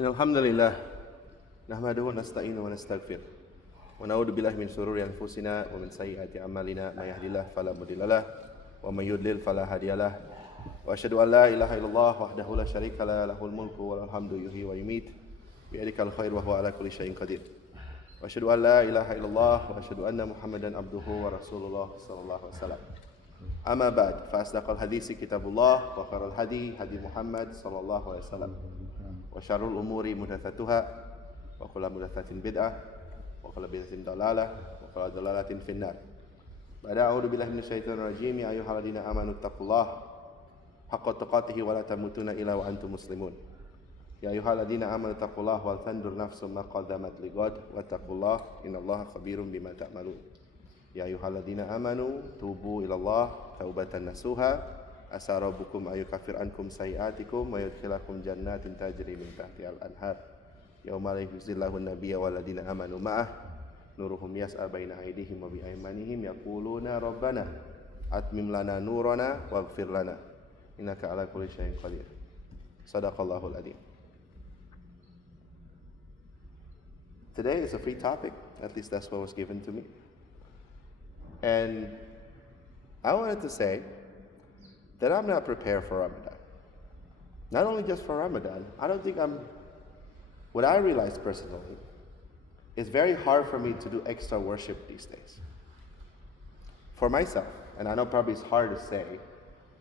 إن الحمد لله نحمده ونستعينه ونستغفره ونعوذ بالله من شرور أنفسنا ومن سيئات أعمالنا من يهد الله فلا مضل له ومن يضلل فلا هادي له وأشهد أن لا إله إلا الله وحده لا شريك له له الملك وله الحمد يحيي ويميت بيدك الخير وهو على كل شيء قدير وأشهد أن لا إله إلا الله وأشهد أن محمدا عبده ورسول الله صلى الله عليه وسلم أما بعد فأصدق الحديث كتاب الله وخير الهدي هدي محمد صلى الله عليه وسلم وشر الأمور محدثاتها وكل محدثة بدعة وكل بدعة ضلالة وكل ضلالة في النار. بعد أعوذ بالله من الشيطان الرجيم يا أيها الذين آمنوا اتقوا الله حق تقاته ولا تموتن إلا وأنتم مسلمون. يا أيها الذين آمنوا اتقوا الله ولتنظر نفس ما قدمت لغد واتقوا الله إن الله خبير بما تعملون. يا أيها الذين آمنوا توبوا إلى الله توبة نصوحا عسى ربكم أن يكفر عنكم سيئاتكم ويدخلكم جنات تجري من تحتها الأنهار يوم لا يخزي الله النبي والذين آمنوا معه نورهم يسعى بين أيديهم وبأيمانهم يقولون ربنا أتمم لنا نورنا واغفر لنا إنك على كل شيء قدير. صدق الله العظيم. Today is a free topic, at least that's what was given to me. And I wanted to say that I'm not prepared for Ramadan. Not only just for Ramadan, I don't think what I realized personally, it's very hard for me to do extra worship these days. For myself, and I know probably it's hard to say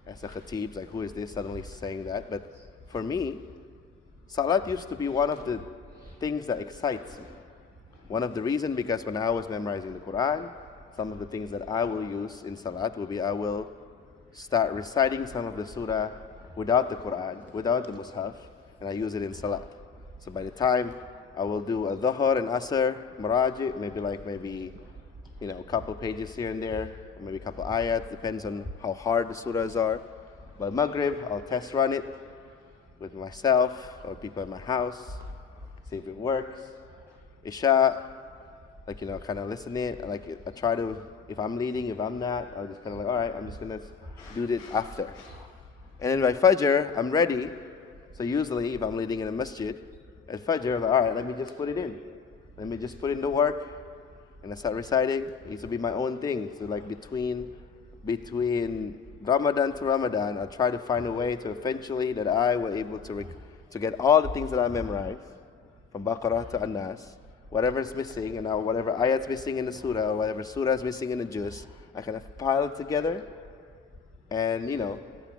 as a khatib, like who is this suddenly saying that, but for me, salat used to be one of the things that excites me. One of the reasons, because when I was memorizing the Quran, some of the things that I will use in salat will be I will start reciting some of the surah without the Quran, without the mushaf, and I use it in salat. So by the time I will do a dhuhr and asr, maraji, maybe a couple pages here and there, maybe a couple ayat, depends on how hard the surahs are. By maghrib, I'll test run it with myself or people in my house, see if it works. Isha, kind of listening, I try to, if I'm leading, if I'm not, I'll just kind of all right, I'm just going to do it after. And then by Fajr, I'm ready. So usually, if I'm leading in a masjid, at Fajr, I'm like, all right, let me just put it in. Let me just put in the work, and I start reciting. It used to be my own thing. So between Ramadan to Ramadan, I try to find a way to eventually that I were able to get all the things that I memorized, from Baqarah to An-Nas, whatever's missing, and now whatever ayat's missing in the surah, or whatever surah is missing in the juz, I kind of pile it together. And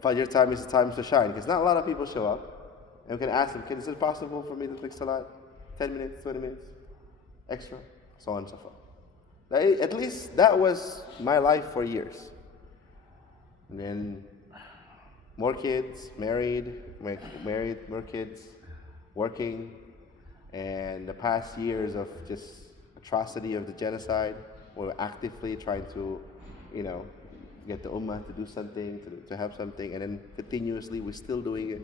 Fajr time is the time to shine, because not a lot of people show up. And we can ask them, is it possible for me to take salat 10 minutes, 20 minutes extra? So on and so forth. At least that was my life for years. And then more kids, married, more kids, working. And the past years of just atrocity of the genocide, we're actively trying to, get the ummah to do something, to have something, and then continuously we're still doing it.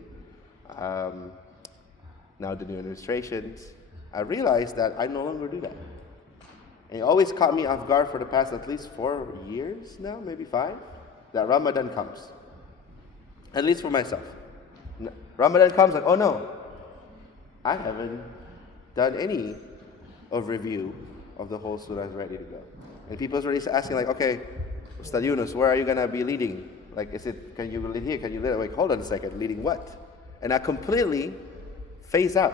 Now the new administrations, I realized that I no longer do that. And it always caught me off guard for the past at least 4 years now, maybe 5, that Ramadan comes. At least for myself. Ramadan comes like, oh no, I haven't done any of review of the whole surah ready to go. And people's already asking like, okay, Ustad Yunus, where are you going to be leading? Can you lead here? Can you lead? Like, hold on a second, leading what? And I completely phase out.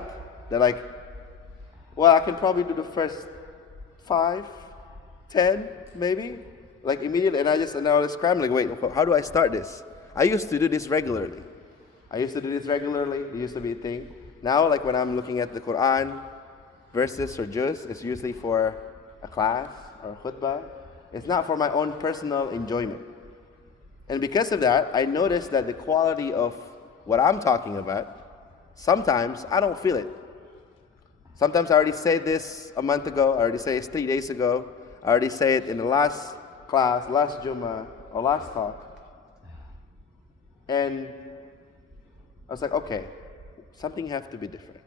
They're like, well, I can probably do the first 5, 10, maybe. Like immediately, and I was scrambling, wait, how do I start this? I used to do this regularly. It used to be a thing. Now, when I'm looking at the Quran, verses or juz, it's usually for a class or a khutbah. It's not for my own personal enjoyment. And because of that, I noticed that the quality of what I'm talking about, sometimes I don't feel it. Sometimes I already said this a month ago, I already said it 3 days ago, I already said it in the last class, last Jummah, or last talk. And I was like, okay, something has to be different.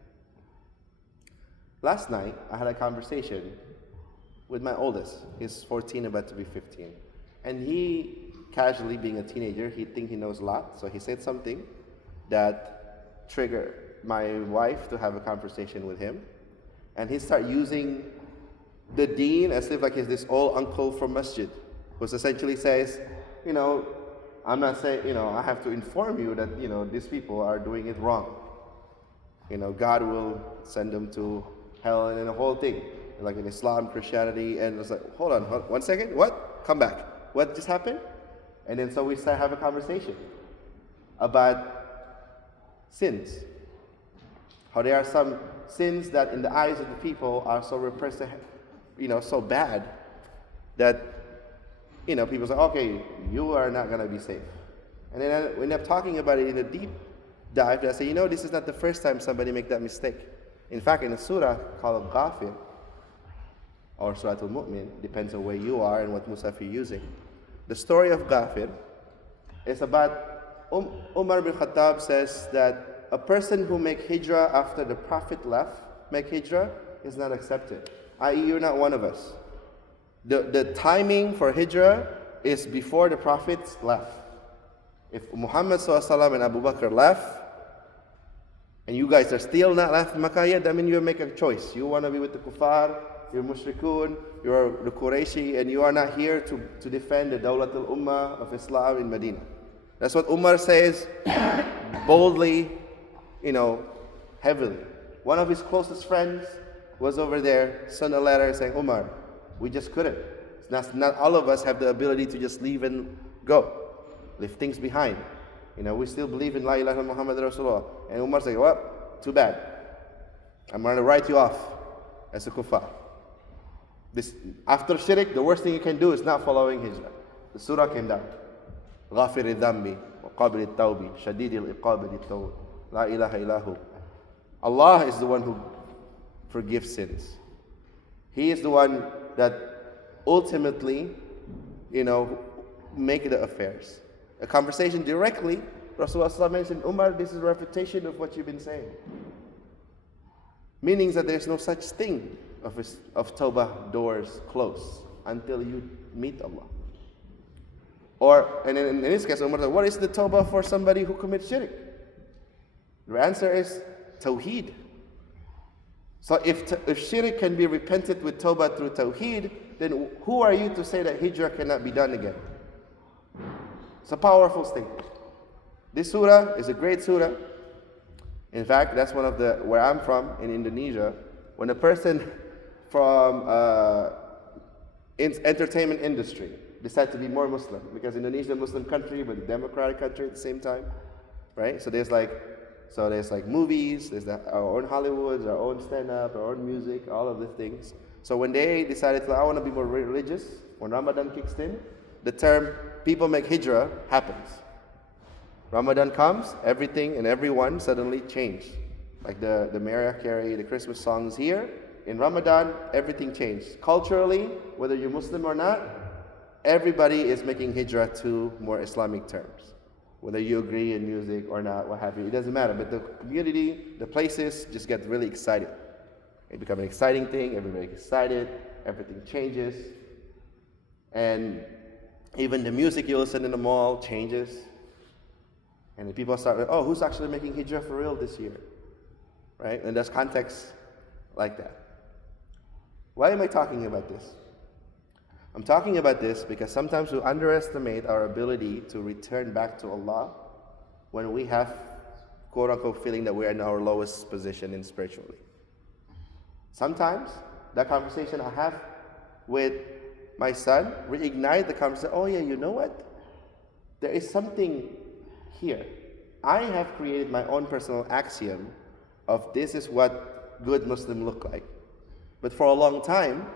Last night, I had a conversation with my oldest. He's 14, about to be 15. And he, casually being a teenager, he thinks he knows a lot. So he said something that triggered my wife to have a conversation with him, and he start using the deen as if like he's this old uncle from masjid, who essentially says, I'm not saying, I have to inform you that, these people are doing it wrong. God will send them to hell and the whole thing, like in Islam, Christianity, and it's like, hold on, 1 second, what? Come back. What just happened? And then so we start have a conversation about sins. How there are some sins that in the eyes of the people are so repressed, so bad that, people say, okay, you are not going to be safe. And then we end up talking about it in a deep dive. I say, this is not the first time somebody make that mistake. In fact, in a surah called Ghafir, or Surah Al-Mu'min, depends on where you are and what Musaf you're using. The story of Ghafir is about Umar bin Khattab says that a person who make hijrah after the Prophet left, make hijrah, is not accepted. I.e., you're not one of us. The timing for hijrah is before the Prophets left. If Muhammad SAW and Abu Bakr left, and you guys are still not left in Makkah yet, that means you make a choice. You want to be with the kuffar, you're mushrikun, you're the Qurayshi, and you are not here to defend the Dawlat al-Ummah of Islam in Medina. That's what Umar says boldly, heavily. One of his closest friends was over there, sent a letter saying, Umar, we just couldn't. Not all of us have the ability to just leave and go, leave things behind. We still believe in La ilaha Muhammad Rasulullah. And Umar said, well, too bad. I'm going to write you off as a kuffar. After shirk, the worst thing you can do is not following hijrah. The surah came down. غافر الذنب وقابل التوب شديد العقاب للتوب لا إله إلا هو. Allah is the one who forgives sins. He is the one that ultimately, make the affairs. A conversation directly, Rasulullah mentioned, Umar, this is a refutation of what you've been saying. Meaning that there's no such thing of tawbah doors closed until you meet Allah. And in this case, Umar said, what is the tawbah for somebody who commits shirk? The answer is tawheed. So if shirk can be repented with tawbah through tawheed, then who are you to say that hijrah cannot be done again? It's a powerful statement. This surah is a great surah. In fact, that's one of where I'm from, in Indonesia, when a person from entertainment industry decide to be more Muslim, because Indonesia is a Muslim country but a democratic country at the same time, right? So there's like movies, there's our own Hollywoods, our own stand-up, our own music, all of these things. So when they decided I want to be more religious, when Ramadan kicks in, the term people make hijrah happens. Ramadan comes, everything and everyone suddenly change. Like the Mariah Carey, the Christmas songs here, in Ramadan, everything changed. Culturally, whether you're Muslim or not, everybody is making hijrah to more Islamic terms. Whether you agree in music or not, what have you, it doesn't matter. But the community, the places just get really excited. It becomes an exciting thing, everybody gets excited, everything changes. And even the music you listen in the mall changes. And the people start, who's actually making hijrah for real this year? Right? And there's context like that. Why am I talking about this? I'm talking about this because sometimes we underestimate our ability to return back to Allah when we have, quote-unquote, feeling that we're in our lowest position in spiritually. Sometimes that conversation I have with my son reignite the conversation. Oh yeah, you know what? There is something here. I have created my own personal axiom of this is what good Muslim look like. But for a long time,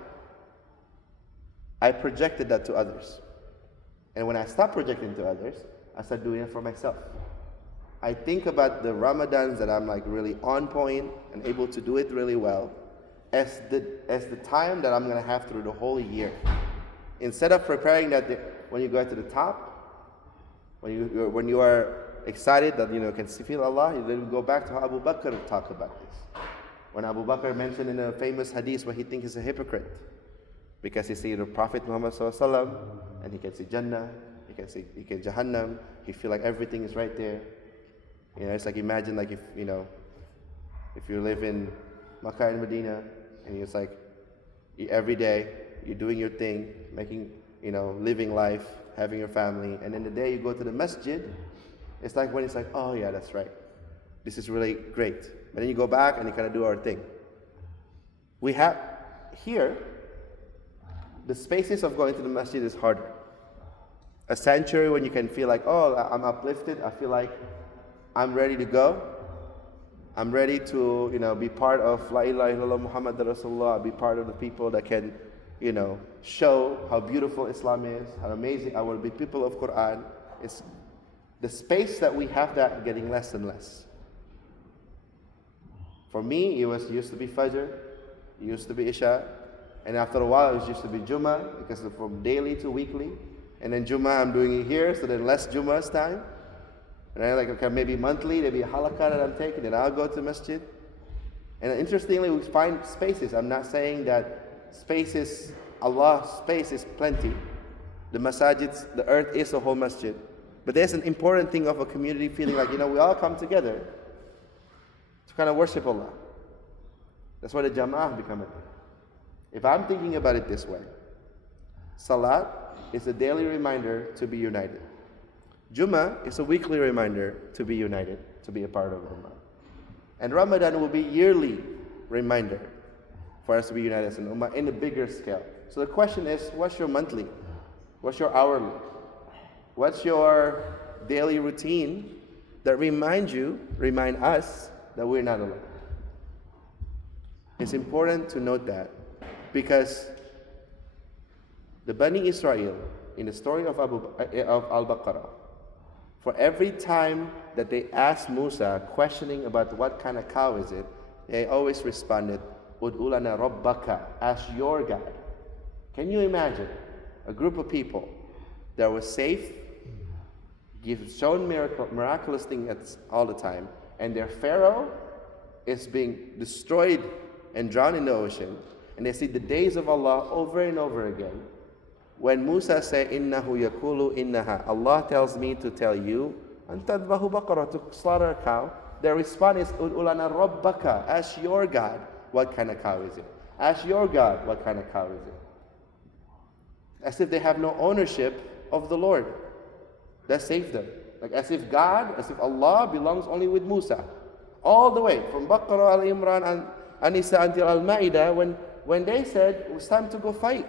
I projected that to others. And when I stopped projecting to others, I started doing it for myself. I think about the Ramadans that I'm like really on point and able to do it really well as the time that I'm going to have through the whole year. Instead of preparing that when you go to the top, when you are excited that can feel Allah, you then go back to how Abu Bakr talked about this. When Abu Bakr mentioned in a famous hadith where he thinks he's a hypocrite because he sees the Prophet Muhammad SAW and he can see Jannah, he can Jahannam, he feel like everything is right there. It's like imagine like if If you live in Makkah and Medina, and it's like every day you're doing your thing, making, living life, having your family, and then the day you go to the masjid, it's like when it's like, oh yeah, that's right. This is really great. And then you go back and you kind of do our thing. We have here, the spaces of going to the masjid is harder. A sanctuary when you can feel like, oh, I'm uplifted, I feel like I'm ready to go. I'm ready to, be part of La ilaha illallah Muhammad Rasulullah, be part of the people that can, show how beautiful Islam is, how amazing I will be people of Quran. It's the space that we have that getting less and less. For me, it used to be Fajr, it used to be Isha, and after a while it used to be Jummah, because from daily to weekly, and then Jummah I'm doing it here, so then less Jummah's time. And then okay, maybe monthly, there'll be a halaqah that I'm taking, then I'll go to masjid. And interestingly, we find spaces. I'm not saying that spaces, Allah's space is plenty. The masajids, the earth is a whole masjid. But there's an important thing of a community feeling like, we all come together to kind of worship Allah. That's why the jama'ah become a thing. If I'm thinking about it this way, Salat is a daily reminder to be united. Jummah is a weekly reminder to be united, to be a part of Ummah. And Ramadan will be yearly reminder for us to be united as an Ummah in a bigger scale. So the question is, what's your monthly? What's your hourly? What's your daily routine that remind us that we're not alone? It's important to note that because the Bani Israel, in the story of Al-Baqarah, for every time that they asked Musa questioning about what kind of cow is it, they always responded, Ud'u lana rabbaka, ask your God. Can you imagine a group of people that was safe, shown miraculous things all the time, and their Pharaoh is being destroyed and drowned in the ocean, and they see the days of Allah over and over again. When Musa said, Innahu yakulu innaha, Allah tells me to tell you, Antadbahu baqarah, to slaughter a cow, their response is, Ud'ulana rabbaka, ask your God what kind of cow is it. Ask your God what kind of cow is it. As if they have no ownership of the Lord that saved them. Like as if Allah belongs only with Musa. All the way, from Baqarah, Al-Imran, An-Nisa until Al-Ma'idah, when they said, it was time to go fight.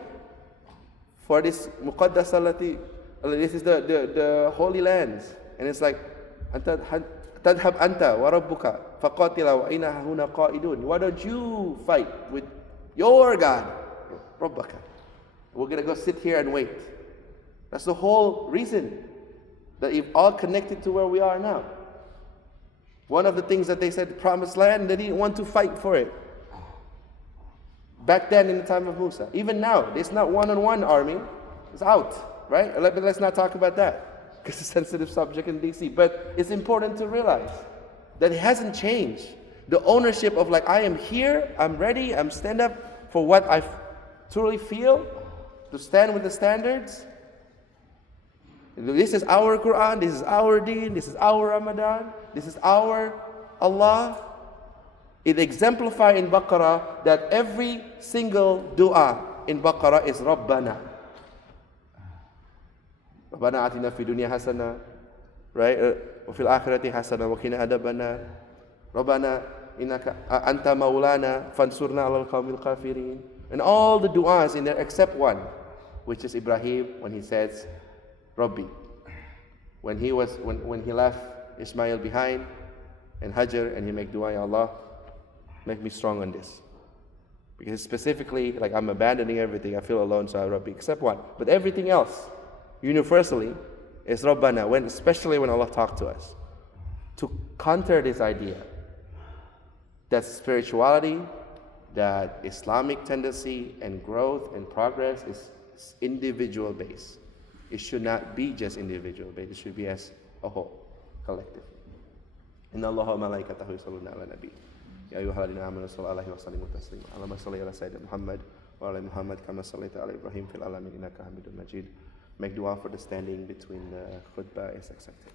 For this muqaddasah, this is the holy lands, and it's like tadhhab anta wa rabbuka faqatila wa inna huna qa'idun. Why don't you fight with your God, rabbaka? We're gonna go sit here and wait. That's the whole reason that you've all connected to where we are now. One of the things that they said, the promised land, they didn't want to fight for it. Back then in the time of Musa. Even now, there's not one-on-one army. It's out, right? But let's not talk about that because it's a sensitive subject in DC. But it's important to realize that it hasn't changed. The ownership of like, I am here, I'm ready, I'm stand up for what I truly feel, to stand with the standards. This is our Quran, this is our deen, this is our Ramadan, this is our Allah. It exemplifies in Baqarah that every single dua in Baqarah is Rabbana. Rabbana atina fi dunya hasana, right? Wa fil akhirati hasana wa qina adabana. Rabbana innaka anta maulana fansurna 'alal qawmil kafirin. And all the du'as in there except one, which is Ibrahim when he says Rabbi. When he left Ismail behind and Hajar, and he make dua, Ya Allah, make me strong on this. Because specifically, like I'm abandoning everything, I feel alone, so I Rabbi, except one. But everything else, universally, is Rabbana, especially when Allah talked to us. To counter this idea that spirituality, that Islamic tendency and growth and progress is individual based. It should not be just individual based, it should be as a whole, collective. Inna Allaha wa malaikatahu yusalluna ala nabi. Ya ayyuhalladhina amanu sallu alaihi wa sallimu taslima. Allahumma salli ala sayyidina Muhammad wa ala Muhammad kama sallaita ala Ibrahim fil alamin innaka Hamidum Majid. Make dua for the standing between the khutbah is accepted.